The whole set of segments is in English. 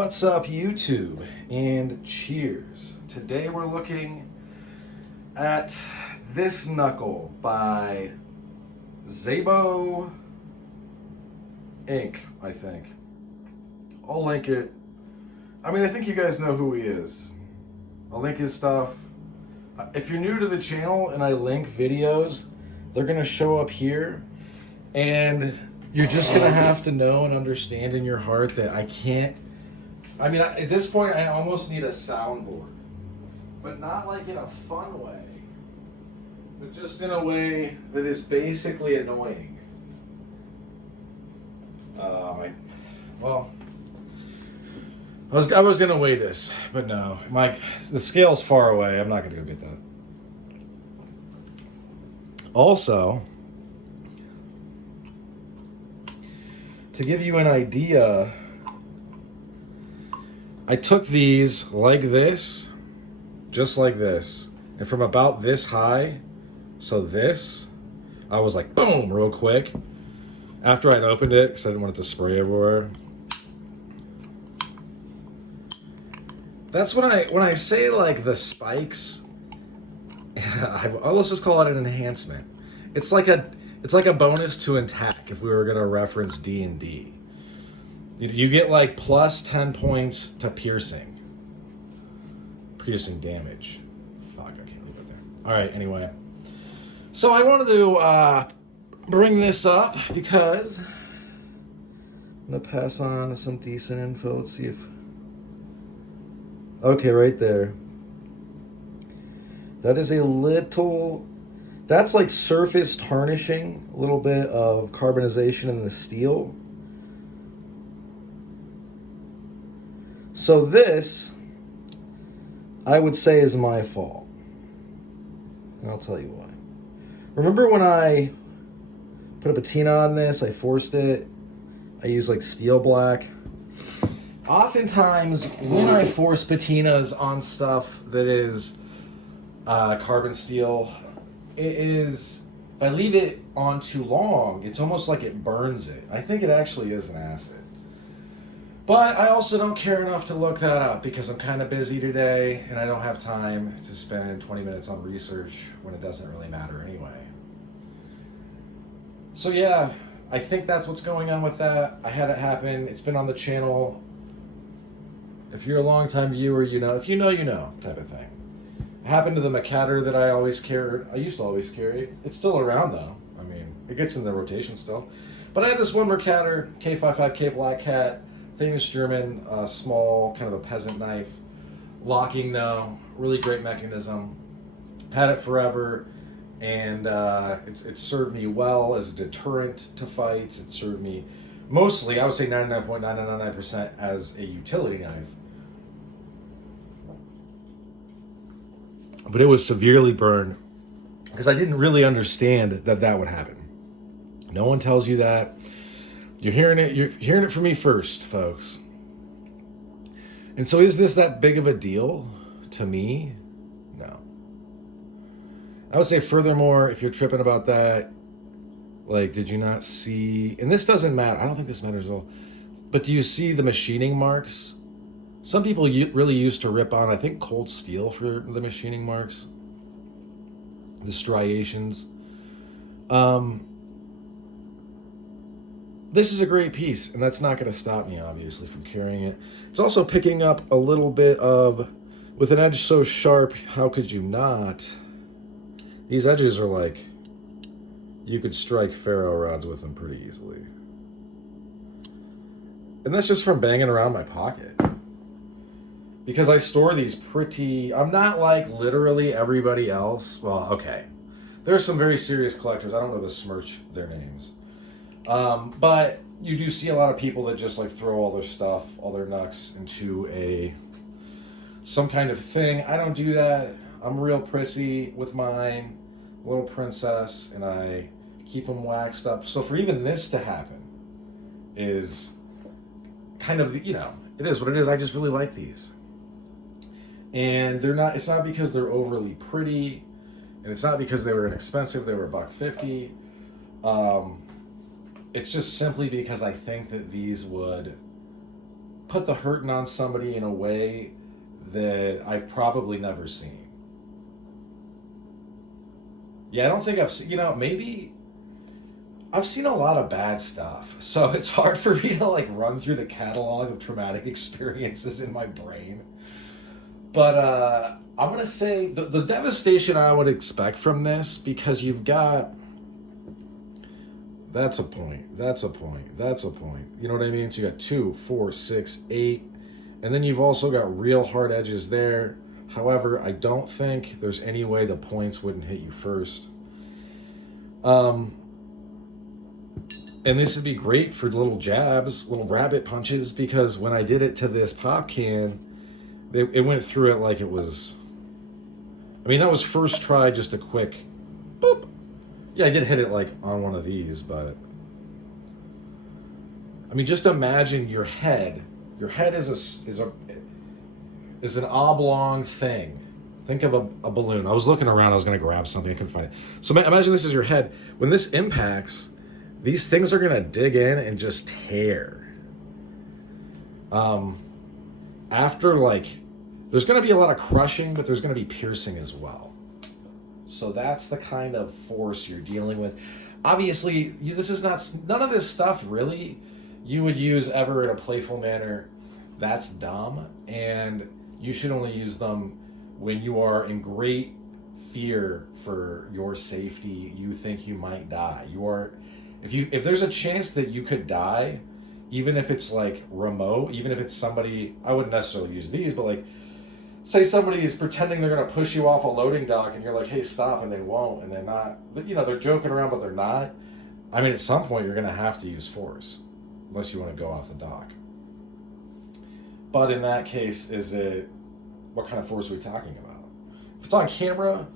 What's up, YouTube, and cheers. Today we're looking at this knuckle by Zabo Inc., I think. I'll link it. I mean, I think you guys know who he is. I'll link his stuff. If you're new to the channel and I link videos, they're going to show up here, and you're just going to have to know and understand in your heart that I can't. I mean, at this point, I almost need a soundboard, but not like in a fun way, but just in a way that is basically annoying. I was gonna weigh this, but no, the scale's far away. I'm not gonna go get that. Also, to give you an idea, I took these like this, just like this, and from about this high, so this, I was like, boom, real quick, after I'd opened it, because I didn't want it to spray everywhere. That's when I say like the spikes, let's just call it an enhancement. It's like a bonus to attack if we were gonna reference D&D. You get like plus 10 points to piercing damage. Fuck, I can't leave it there. All right, anyway. So I wanted to bring this up because I'm gonna pass on some decent info. Let's see if, okay, right there. That is that's like surface tarnishing, a little bit of carbonization in the steel. So this, I would say, is my fault. And I'll tell you why. Remember when I put a patina on this, I forced it, I used like steel black. Oftentimes, when I force patinas on stuff that is carbon steel, if I leave it on too long, it's almost like it burns it. I think it actually is an acid. But I also don't care enough to look that up because I'm kind of busy today and I don't have time to spend 20 minutes on research when it doesn't really matter anyway. So yeah, I think that's what's going on with that. I had it happen. It's been on the channel. If you're a long-time viewer, you know. If you know, you know, type of thing. It happened to the Mercator that I always carried. I used to always carry. It's still around though. I mean, it gets in the rotation still. But I had this one Mercator K55K Black Cat. Famous German, small, kind of a peasant knife. Locking though, really great mechanism. Had it forever, and it served me well as a deterrent to fights. It served me mostly, I would say 99.999% as a utility knife. But it was severely burned because I didn't really understand that would happen. No one tells you that. You're hearing it from me first, folks. And so is this that big of a deal to me? No. I would say furthermore, if you're tripping about that, like, did you not see, and this doesn't matter, I don't think this matters at all, but do you see the machining marks? Some people really used to rip on, I think, cold steel for the machining marks, the striations. This is a great piece, and that's not going to stop me, obviously, from carrying it. It's also picking up a little bit of, with an edge so sharp, how could you not? These edges are like, you could strike ferro rods with them pretty easily. And that's just from banging around my pocket. Because I store these I'm not like literally everybody else. Well, okay. There's some very serious collectors. I don't know to smirch their names. But you do see a lot of people that just like throw all their stuff, all their knucks into some kind of thing. I don't do that. I'm real prissy with mine, little princess, and I keep them waxed up. So for even this to happen is kind of, it is what it is. I just really like these. And it's not because they're overly pretty, and it's not because they were inexpensive. They were $150. It's just simply because I think that these would put the hurting on somebody in a way that I've probably never seen. Yeah, I don't think I've seen, maybe I've seen a lot of bad stuff. So it's hard for me to like run through the catalog of traumatic experiences in my brain. But I'm going to say the devastation I would expect from this, because you've got, that's a point, that's a point, that's a point. You know what I mean? So you got 2, 4, 6, 8. And then you've also got real hard edges there. However, I don't think there's any way the points wouldn't hit you first. And this would be great for little jabs, little rabbit punches, because when I did it to this pop can, it went through it like it was... I mean, that was first try, just a quick boop. Yeah, I did hit it like on one of these, but... I mean, just imagine your head. Your head is an oblong thing. Think of a balloon. I was looking around. I was going to grab something. I couldn't find it. So imagine this is your head. When this impacts, these things are going to dig in and just tear. After, like, there's going to be a lot of crushing, but there's going to be piercing as well. So that's the kind of force you're dealing with. Obviously, this is not... None of this stuff, really, you would use ever in a playful manner. That's dumb, and you should only use them when you are in great fear for your safety. You think you might die. If there's a chance that you could die, even if it's like remote, even if it's somebody, I wouldn't necessarily use these, but like, say somebody is pretending they're going to push you off a loading dock and you're like, hey, stop, and they won't, and they're not, they're joking around, but they're not. I mean, at some point you're going to have to use force, unless you want to go off the dock. But in that case, what kind of force are we talking about? If it's on camera,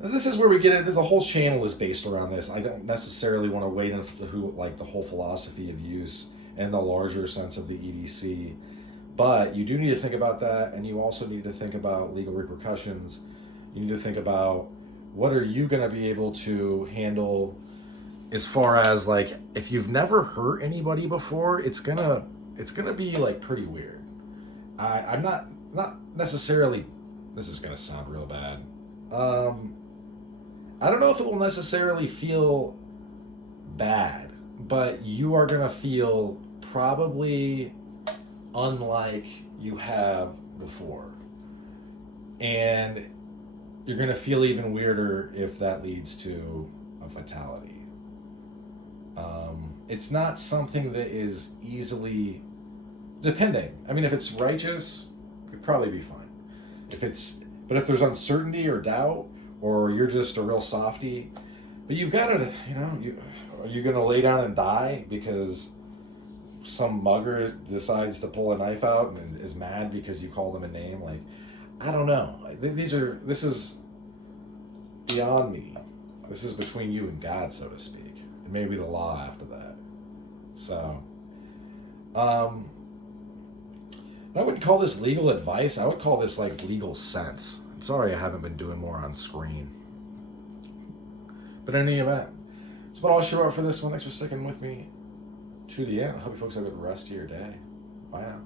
this is where we get it. The whole channel is based around this. I don't necessarily want to wade into the whole philosophy of use and the larger sense of the EDC. But you do need to think about that, and you also need to think about legal repercussions. You need to think about what are you going to be able to handle as far as, like, if you've never hurt anybody before, it's gonna be like pretty weird. I'm not necessarily, this is going to sound real bad. I don't know if it will necessarily feel bad, but you are going to feel probably unlike you have before. And you're going to feel even weirder if that leads to a fatality. It's not something that is easily... Depending. I mean, if it's righteous, it'd probably be fine. But if there's uncertainty or doubt, or you're just a real softy, but you've got to, are you going to lay down and die because some mugger decides to pull a knife out and is mad because you called him a name? Like, I don't know. This is beyond me. This is between you and God, so to speak, and maybe the law after that. So, I wouldn't call this legal advice. I would call this like legal sense. I'm sorry I haven't been doing more on screen. But in any event, that's what I'll show up for this one. Thanks for sticking with me to the end. I hope you folks have a good rest of your day. Bye now.